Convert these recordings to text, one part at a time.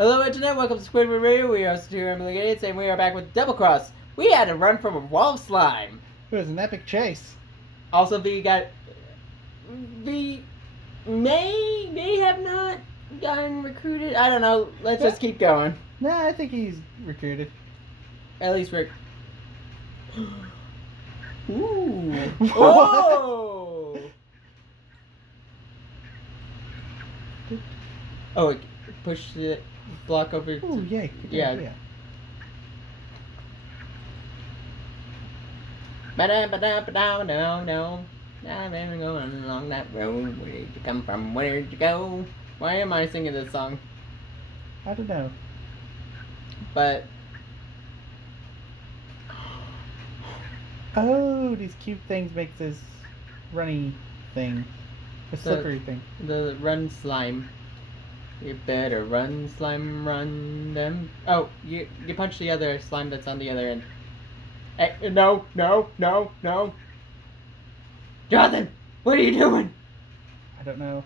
Hello Internet, welcome to Squidward Radio. We are Stu Emily Gates and we are back with Double Cross. We had to run from a wall of slime. It was an epic chase. Also, V may have not gotten recruited. I don't know. Let's just keep going. Nah, I think he's recruited. At least Rick. Ooh. What? Oh! Oh, push the block over. Ooh, yay. Good Yeah. idea. Ba-da-ba-da-ba-da-ba-da-no. I've been going along that road. Where did you come from? Where did you go? Why am I singing this song? I don't know. But Oh, these cute things make this runny thing. The slippery thing. the run slime. You better run, slime, run them. Oh, you punch the other slime that's on the other end. Hey, no. Jonathan, what are you doing? I don't know.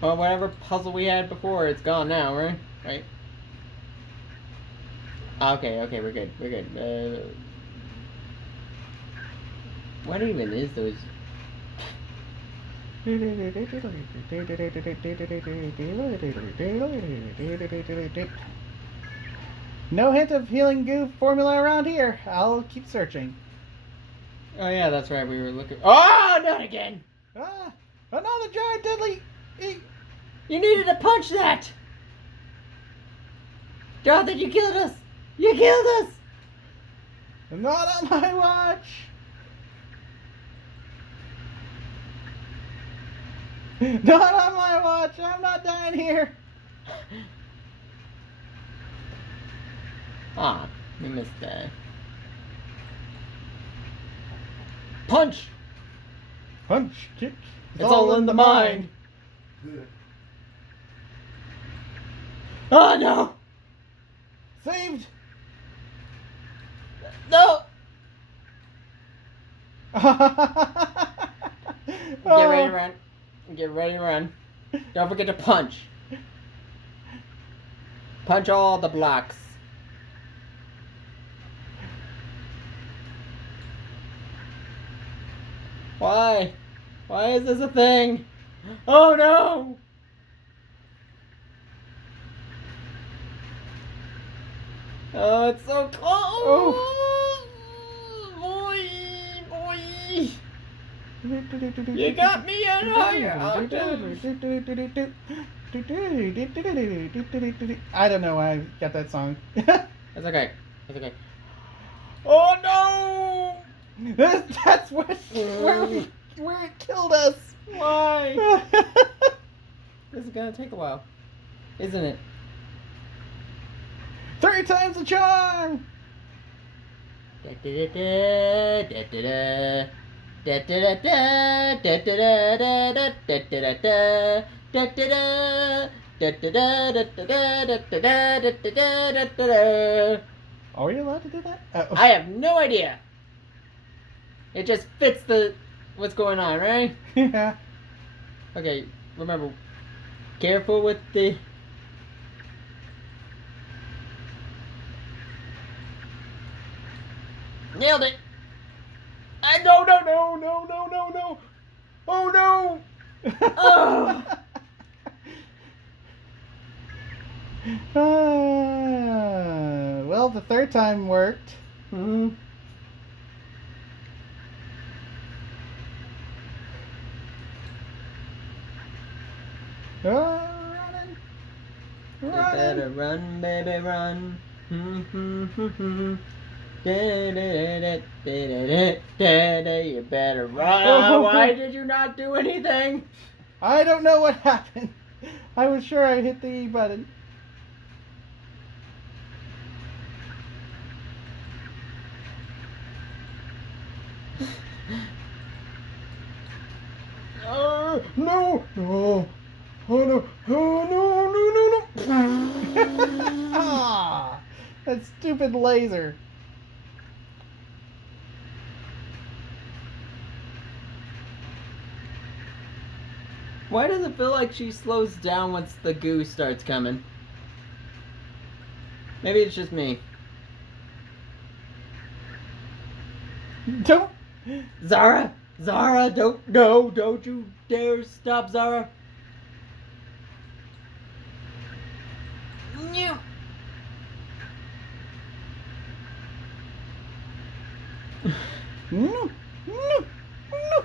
Well, whatever puzzle we had before, it's gone now, right? Right? Okay, we're good. What even is those? No hint of healing goo formula around here. I'll keep searching. Oh yeah, that's right. We were looking. Oh, not again! Ah, another giant deadly. You needed to punch that. Jonathan, you killed us. You killed us. Not on my watch. Not on my watch. I'm not dying here. Ah, we missed that. Punch! Punch, kick. It's all in the mind. Oh no! Saved. No! Get ready to run. Get ready to run. Don't forget to punch. Punch all the blocks. Why? Why is this a thing? Oh no! Oh, it's so close! Boy! You got me at higher octave! I don't know why I got that song. It's okay. It's okay. Oh no! That's where it killed us. Why? This is gonna take a while, isn't it? 3 times the charm. Are we allowed to do that? I have no idea. It just fits what's going on, right? Yeah. Okay, remember, careful with the. Nailed it! No! Oh no! Oh! Well, the 3rd time worked. Hmm. Oh, running. You better run, baby, run. You better run. Why did you not do anything? I don't know what happened. I was sure I hit the E button. No! Oh no! Oh no! Ah, that stupid laser. Why does it feel like she slows down once the goo starts coming? Maybe it's just me. Don't. Zara! Zara, don't you dare stop, Zara! No. No, no, no, no.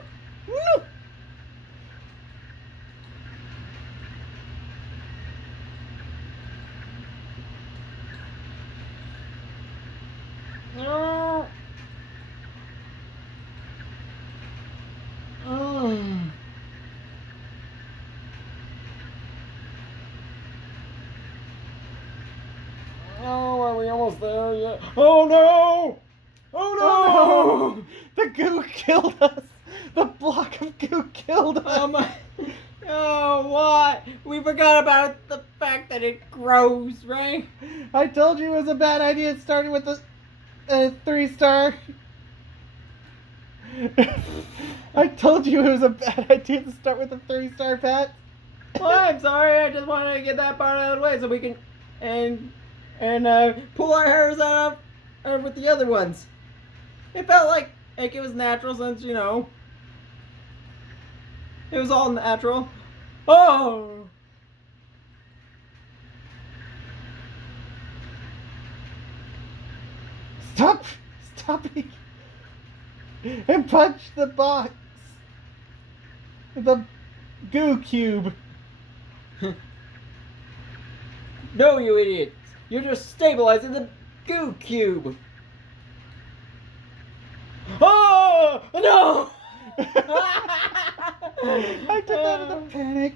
No. Oh. Oh, are we almost there yet? Oh no! Oh no! Oh no! The goo killed us. The block of goo killed us. Oh my! Oh, what? We forgot about the fact that it grows, right? I told you it was a bad idea starting with a 3-star. I told you it was a bad idea to start with a 3-star pet. Well, I'm sorry. I just wanted to get that part out of the way so we can and pull our hairs out with the other ones. It felt like it was natural since it was all natural. Oh. Stop it. And punch the box. The goo cube. No, you idiot! You're just stabilizing the goo cube. Oh no! I did that in a panic.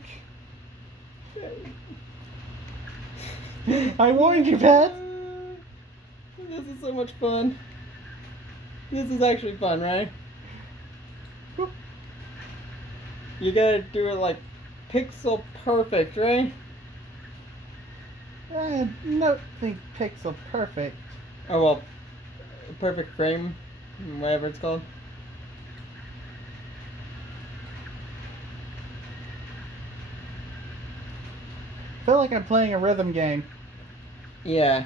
I warned you, Pat. This is so much fun. This is actually fun, right? You gotta do it like pixel perfect, right? I don't think pixel perfect. Oh well, perfect frame, whatever it's called. I feel like I'm playing a rhythm game. Yeah.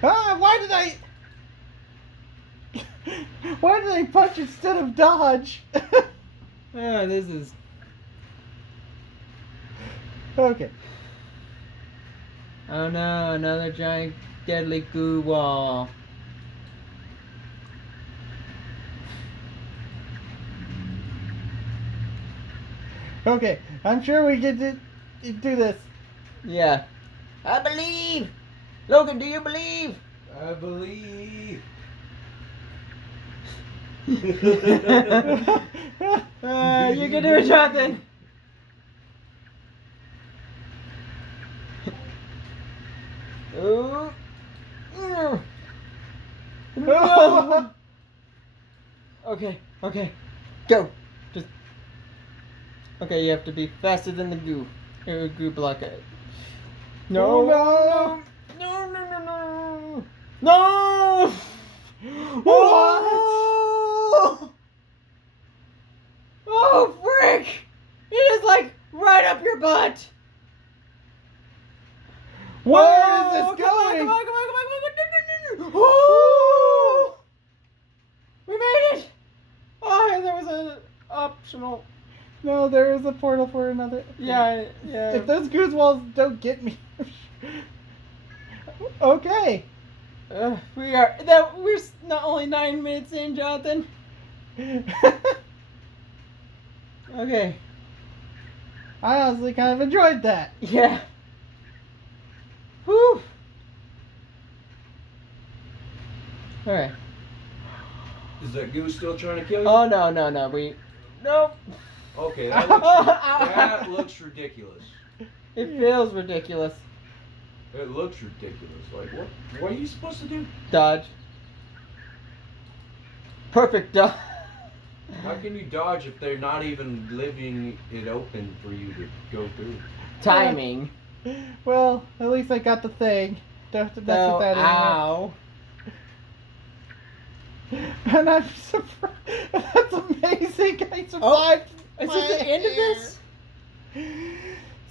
Ah, why did I punch instead of dodge? Ah, this is. Okay. Oh no, another giant deadly goo wall. Okay, I'm sure we can do this. Yeah. I believe! Logan, do you believe? I believe. You can do it, Jonathan! Ooh. No. Okay, go. Just. Okay, you have to be faster than the goo. Goo block it. No, Oh, no, no. No! What? Oh, frick! It is like right up your butt! Where Oh, is this going? Come on. Oh! We made it! Oh, and there was an optional. No, there is a portal for another. Yeah. If those goose walls don't get me. Okay. We're not only 9 minutes in, Jonathan. Okay. I honestly kind of enjoyed that. Yeah. Whew. Alright. Is that goose still trying to kill you? Oh, no. Nope. Okay, that looks ridiculous. It feels ridiculous. It looks ridiculous. Like, what are you supposed to do? Dodge. Perfect dodge. How can you dodge if they're not even leaving it open for you to go through? Timing. Well, at least I got the thing. Don't have to mess No, with that anymore. ow. And I'm surprised. That's amazing. I survived. Is this the end of this?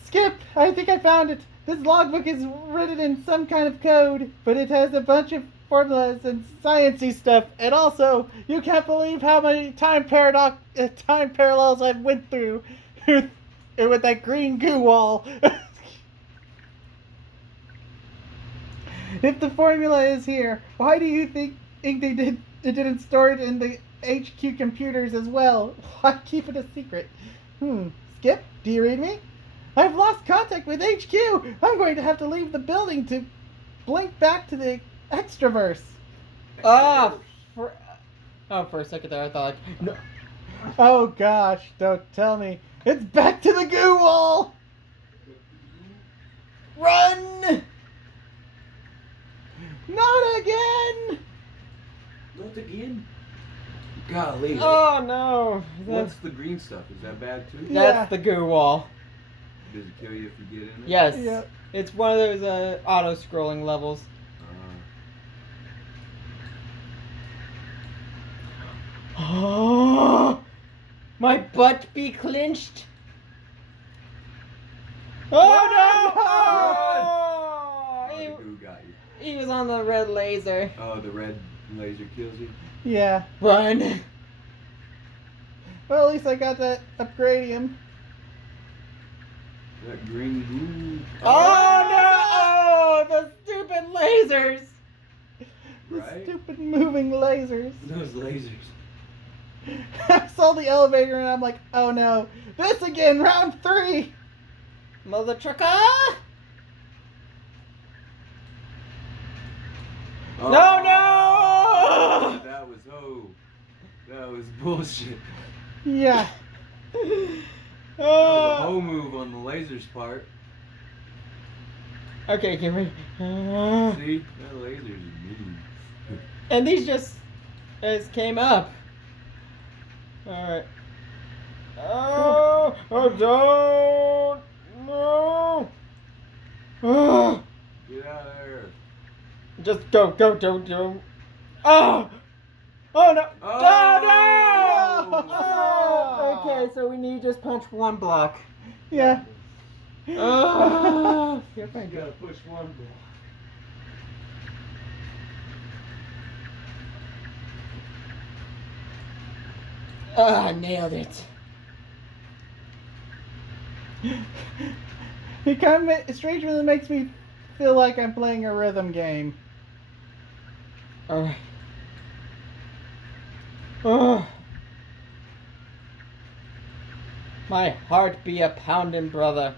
Skip, I think I found it. This logbook is written in some kind of code, but it has a bunch of formulas and sciencey stuff. And also, you can't believe how many time parallels I've went through with that green goo wall. If the formula is here, why do you think they didn't store it in the HQ computers as well? Why keep it a secret? Skip, do you read me? I've lost contact with HQ. I'm going to have to leave the building to blink back to the extraverse. For a second there, I thought, like, no. Oh gosh, don't tell me. It's back to the goo wall. Run! Not again. Not again? Golly. Oh no! What's the green stuff? Is that bad too? Yeah. That's the goo wall. Does it kill you if you get in it? Yes. Yeah. It's one of those auto-scrolling levels. Oh, my butt be clinched. Oh no! Oh, Oh, the goo got you. he was on the red laser. Oh, the red laser kills you? Yeah. Run! Well, at least I got that upgradium. That green goo. Oh no! The stupid lasers! The Right? stupid moving lasers. Those lasers. I saw the elevator and I'm like, oh no, this again, round 3. Mother trucker! Oh, No, no! That was bullshit. Yeah. That was a Oh. hoe move on the laser's part. Okay, get ready. See? That laser's mean. And these just came up. Alright. Oh, don't! No! Oh, Get out of there. just go. Oh! Oh no! Oh, no! no! Oh, okay, so we need to just punch one block. Yeah. Oh! You gotta push one block. I nailed it. It kind of strangely makes me feel like I'm playing a rhythm game. Alright. Oh. My heart be a pounding, brother.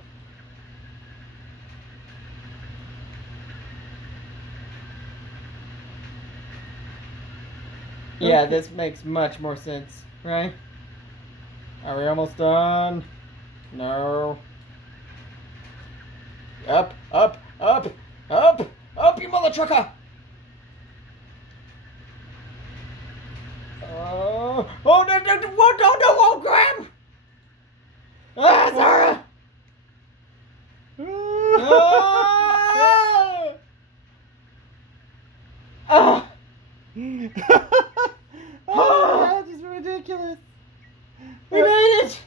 Yeah, Okay. this makes much more sense, right? Are we almost done? No. Up, you mother trucker! Oh, no, oh, Graham! Ah, Zara! Ah! Ah! Oh, that is ridiculous. We made it!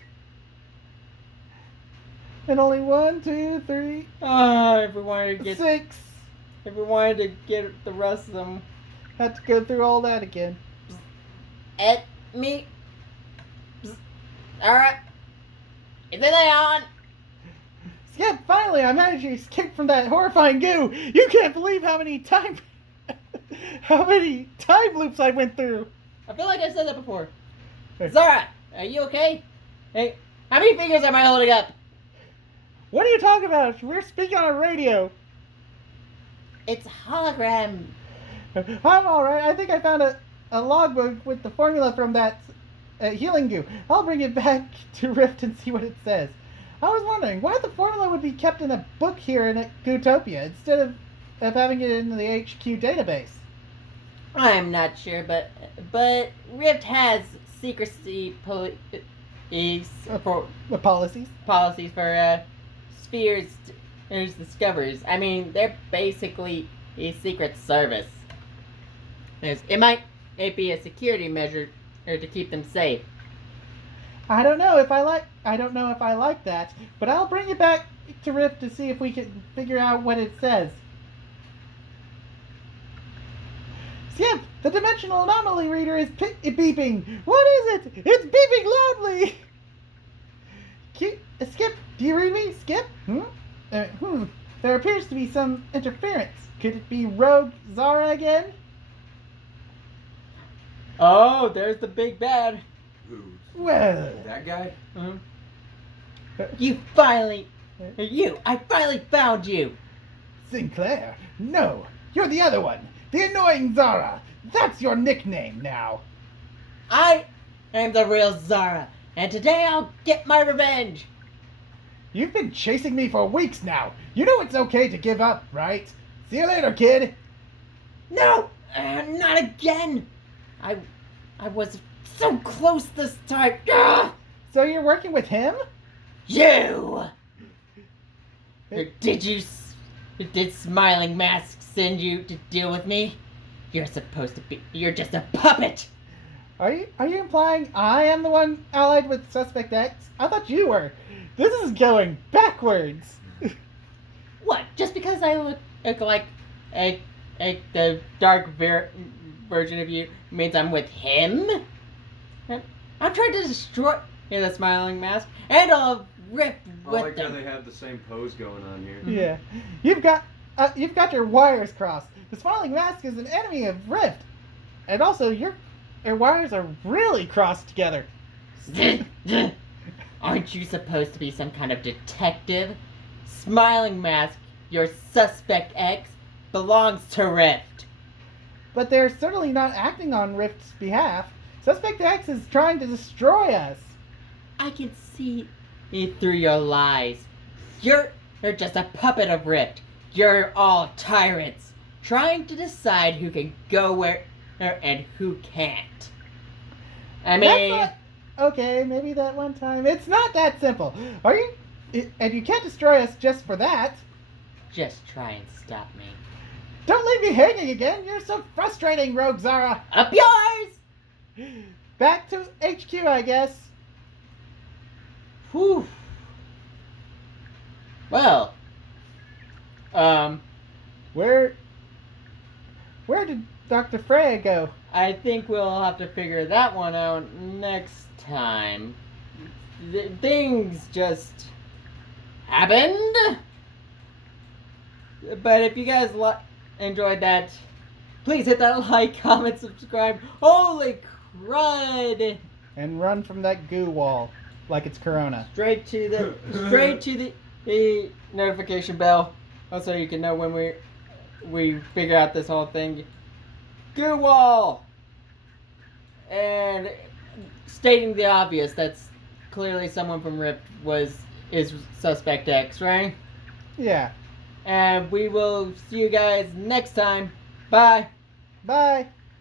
And only 1, 2, 3, Ah, if we wanted to get 6. the rest of them. Had to go through all that again. At me. Alright. Is it on? Skip, finally, I managed to escape from that horrifying goo. You can't believe how many time loops I went through. I feel like I said that before. Hey. Zara, are you okay? Hey, how many fingers am I holding up? What are you talking about? We're speaking on a radio. It's hologram. I'm alright. I think I found a logbook with the formula from that healing goo. I'll bring it back to Rift and see what it says. I was wondering why the formula would be kept in a book here in Gootopia instead of having it in the HQ database. I'm not sure, but Rift has secrecy The policies. policies for spheres as discoveries. I mean, they're basically a secret service. It might it be a security measure or to keep them safe. I don't know if I like that, but I'll bring it back to Rift to see if we can figure out what it says. Skip, the dimensional anomaly reader is beeping. What is it? It's beeping loudly. Skip, do you read me? Skip? There appears to be some interference. Could it be Rogue Zara again? Oh, there's the big bad. Who? Well, That guy? You finally... I finally found you. Sinclair, no, you're the other one. The annoying Zara. That's your nickname now. I am the real Zara, and today I'll get my revenge. You've been chasing me for weeks now. You know it's okay to give up, right? See you later, kid. No, not again. I was so close this time. Ah! So you're working with him? You. Did Smiling Mask send you to deal with me? You're just a puppet. Are you implying I am the one allied with Suspect X? I thought you were. This is going backwards. What? Just because I look like the dark version of you means I'm with him? I'm trying to destroy the Smiling Mask, and I'll rip I with like how them. they have the same pose going on here. Yeah, you've got your wires crossed. The Smiling Mask is an enemy of Rift, and also your wires are really crossed together. Aren't you supposed to be some kind of detective? Smiling Mask, your Suspect X, belongs to Rift. But they're certainly not acting on Rift's behalf. Suspect X is trying to destroy us. I can see it through your lies. You're just a puppet of Rift. You're all tyrants, trying to decide who can go where and who can't. I mean, Okay, maybe that one time. It's not that simple. And you can't destroy us just for that. just try and stop me. Don't leave me hanging again. You're so frustrating, Rogue Zara. Up yours! Back to HQ, I guess. Whew. Well, Where did Dr. Freya go? I think we'll have to figure that one out next time. Things just happened. But if you guys enjoyed that, please hit that like, comment, subscribe. Holy crud! And run from that goo wall like it's Corona. Straight to the notification bell, also you can know when we figure out this whole thing. Goo wall, and stating the obvious. That's clearly someone from Rift is Suspect X, right? Yeah. And we will see you guys next time. Bye. Bye.